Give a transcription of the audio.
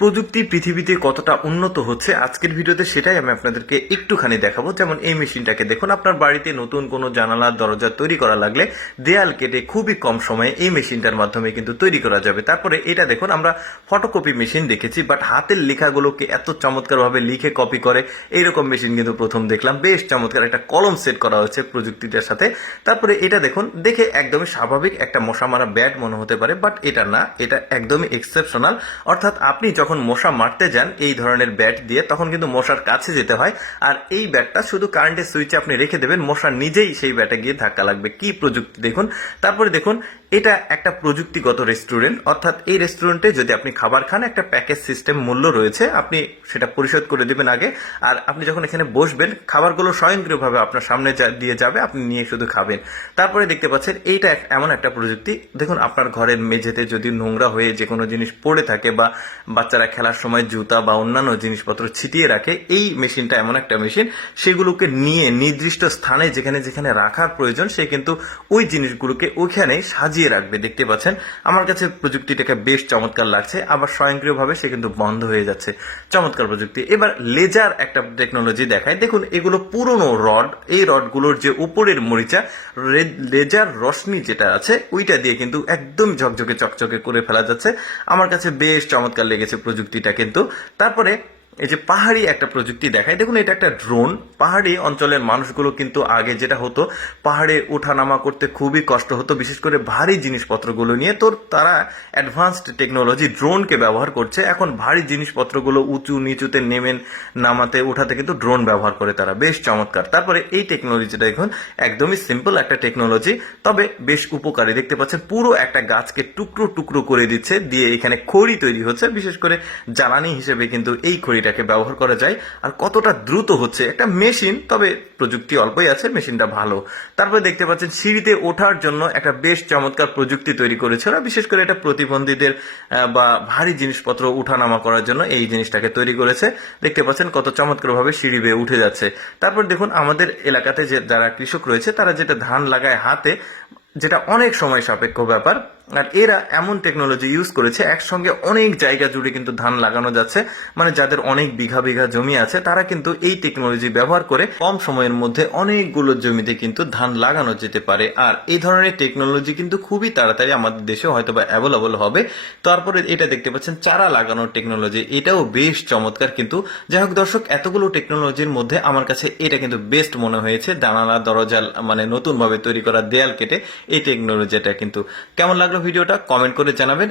প্রযুক্তি পৃথিবীতে কতটা উন্নত হচ্ছে আজকের ভিডিওতে সেটাই আমি আপনাদেরকে একটুখানি দেখাবো। যেমন এই মেশিনটাকে দেখুন, আপনার বাড়িতে নতুন কোনো জানালা দরজা তৈরি করা লাগলে দেয়াল কেটে খুবই কম সময়ে এই মেশিনটার মাধ্যমে কিন্তু তৈরি করা যাবে। তারপরে এটা দেখুন, আমরা ফটোকপি মেশিন দেখেছি, বাট হাতের লেখাগুলোকে এত চমৎকারভাবে লিখে কপি করে এইরকম মেশিন কিন্তু প্রথম দেখলাম। বেশ চমৎকার একটা কলম সেট করা হয়েছে প্রযুক্তিটার সাথে। তারপরে এটা দেখুন, দেখে একদমই স্বাভাবিক একটা মশা মারা ব্যাট মনে হতে পারে, বাট এটা না, এটা একদমই এক্সেপশনাল। অর্থাৎ আপনি যখন মশা মারতে যান এই ধরনের ব্যাট দিয়ে, তখন কিন্তু মশার কাছে যেতে হয়, আর এই ব্যাটটা শুধু কারেন্টের সুইচে আপনি রেখে দেবেন, মশা নিজেই সেই ব্যাটে গিয়ে ধাক্কা লাগবে। কি প্রযুক্তি দেখুন। তারপরে দেখুন, এটা একটা প্রযুক্তিগত রেস্টুরেন্ট, অর্থাৎ এই রেস্টুরেন্টে যদি আপনি খাবার খান একটা প্যাকেজ সিস্টেম মূল্য রয়েছে, আপনি সেটা পরিশোধ করে দিবেন আগে, আর আপনি যখন এখানে বসবেন খাবারগুলো স্বয়ংক্রিয়ভাবে আপনার সামনে দিয়ে যাবে, আপনি নিয়ে শুধু খাবেন। তারপরে দেখতে পাচ্ছেন এইটা এমন একটা প্রযুক্তি, দেখুন আপনার ঘরের মেঝেতে যদি নোংরা হয়ে যে কোনো জিনিস পড়ে থাকে বা বাচ্চারা খেলার সময় জুতা বা অন্যান্য জিনিসপত্র ছিটিয়ে রাখে, এই মেশিনটা এমন একটা মেশিন, সেগুলোকে নিয়ে নির্দিষ্ট স্থানে যেখানে যেখানে রাখার প্রয়োজন সে কিন্তু ওই জিনিসগুলোকে ওইখানে সাজিয়ে রাখবে। দেখতে পাচ্ছেন, আমার কাছে প্রযুক্তিটাকে বেশ চমৎকার লাগছে। আবার স্বয়ংক্রিয়ভাবে সে কিন্তু বন্ধ হয়ে যাচ্ছে। চমৎকার প্রযুক্তি। এবার লেজার একটা টেকনোলজি দেখায়। দেখুন এগুলো পুরনো রড, এই রডগুলোর যে উপরের মরিচা লেজার রশ্মি যেটা আছে ওইটা দিয়ে কিন্তু একদম ঝকঝকে চকচকে করে ফেলা যাচ্ছে। আমার কাছে বেশ চমৎকার লেগেছে প্রযুক্তিটা কিন্তু। তারপরে এই যে পাহাড়ি একটা প্রযুক্তি দেখায়, দেখুন এটা একটা ড্রোন। পাহাড়ি অঞ্চলের মানুষগুলো কিন্তু আগে যেটা হতো, পাহাড়ে ওঠানামা করতে খুবই কষ্ট হতো, বিশেষ করে ভারী জিনিসপত্রগুলো নিয়ে। তো তারা অ্যাডভান্সড টেকনোলজি ড্রোনকে ব্যবহার করছে। এখন ভারী জিনিসপত্রগুলো উঁচু নিচুতে নামাতে ওঠাতে কিন্তু ড্রোন ব্যবহার করে তারা। বেশ চমৎকার। তারপরে এই টেকনোলজিটা দেখুন, একদমই সিম্পল একটা টেকনোলজি, তবে বেশ উপকারী। দেখতে পাচ্ছেন পুরো একটা গাছকে টুকরো টুকরো করে দিচ্ছে, দিয়ে এখানে খড়ি তৈরি হচ্ছে। বিশেষ করে জ্বালানি হিসেবে কিন্তু এই খড়িটাকে ব্যবহার করা যায়। আর কতটা দ্রুত হচ্ছে, একটা মেশিন, তবে প্রযুক্তি অল্পই আছে, মেশিনটা ভালো। তারপরে দেখতে পাচ্ছেন সিঁড়িতে ওঠার জন্য একটা বেশ চমৎকার প্রযুক্তি তৈরি করেছে ওরা। বিশেষ করে এটা প্রতিবন্ধীদের বা ভারী জিনিসপত্র উঠানামা করার জন্য এই জিনিসটাকে তৈরি করেছে। দেখতে পাচ্ছেন কত চমৎকারভাবে সিঁড়ি বেয়ে উঠে যাচ্ছে। তারপর দেখুন, আমাদের এলাকাতে যে যারা কৃষক রয়েছে তারা যেটা ধান লাগায় হাতে, যেটা অনেক সময় সাপেক্ষ ব্যাপার, আর এরা এমন টেকনোলজি ইউজ করেছে একসঙ্গে অনেক জায়গা জুড়ে কিন্তু ধান লাগানো যাচ্ছে। মানে যাদের অনেক বিঘা বিঘা জমি আছে তারা কিন্তু এই টেকনোলজি ব্যবহার করে কম সময়ের মধ্যে অনেকগুলো জমিতে কিন্তু ধান লাগানো যেতে পারে। আর এই ধরনের টেকনোলজি কিন্তু খুবই তাড়াতাড়ি আমাদের দেশে হয়তো বা অ্যাভেলেবল হবে। তারপরে এটা দেখতে পাচ্ছেন চারা লাগানোর টেকনোলজি, এটাও বেশ চমৎকার। কিন্তু যাই হোক দর্শক, এতগুলো টেকনোলজির মধ্যে আমার কাছে এটা কিন্তু বেস্ট মনে হয়েছে। জানালা দরজা মানে নতুন ভাবে তৈরি করা দেয়াল কেটে এই টেকনোলজিটা কিন্তু। কেমন লাগলো ভিডিওটা কমেন্ট করে জানাবেন।